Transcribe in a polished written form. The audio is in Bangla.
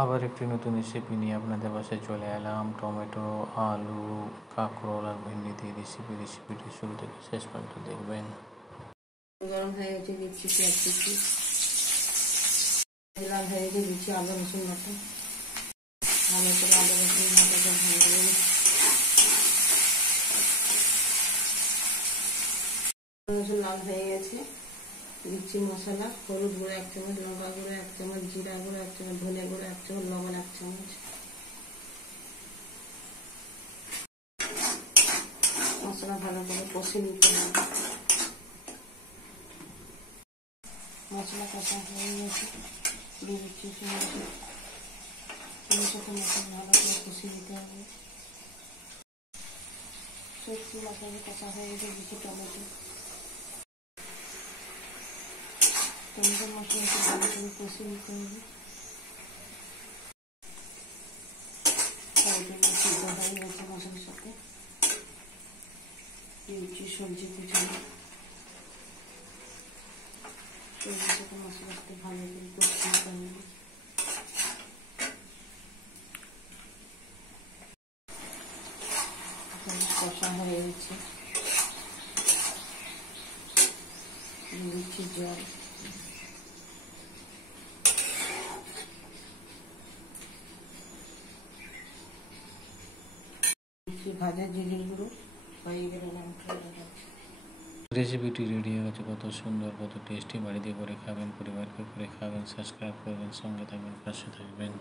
আবার একটি নতুন রেসিপি নিয়ে আপনাদের বাসায় চলে এলাম। টমেটো, আলু, কাঁকরোল আর ভেন্ডি দিয়ে রেসিপিটি শুরু থেকে শেষ পর্যন্ত দেখবেন। গরম হয়ে গেছে, দিচ্ছি পেঁয়াজ কুচি, লাল হয়ে গেছে, দিচ্ছি আদা রসুন বাটা, ভালো করে আদা রসুন বাটাটা ভাজবেন। রসুন লাল হয়ে গেছে, দিচ্ছি মশলা, হলুদ গুঁড়ো 1 চামচ, লঙ্কা গুঁড়ো 1 চামচ, জিরা গুঁড়ো 1 চামচ, ধনে গুঁড়ো 1 চামচ, লবণ 1 চামচ। মশলা ভালো করে কষে নিতে হবে। মশলা কষা হয়ে গেছে, দিয়ে দিচ্ছি সাথে মশলা ভালো করে কষিয়ে নিতে হবে। সবজি মশলা কষা হয়ে গেছে, দিচ্ছি টমেটো মশলাকে ভালো করে কষিয়ে নিতে হবে। টমেটো সিদ্ধ হয়ে গেছে মশলার সাথে, দিচ্ছি সবজি কুচানো, সবজির সাথে মশলার সাথে ভালো করে কষিয়ে নিতে হবে। কষা হয়ে গেছে, দিচ্ছি জল, ভাজা জিরের গুঁড়ো হয়ে গেলে রেসিপিটি রেডি হয়ে গেছে। কত সুন্দর, কত টেস্টি। বাড়িতে করে খাবেন, পরিবারকে করে খাবেন। সাবস্ক্রাইব করবেন, সঙ্গে থাকবেন, পাশে থাকবেন।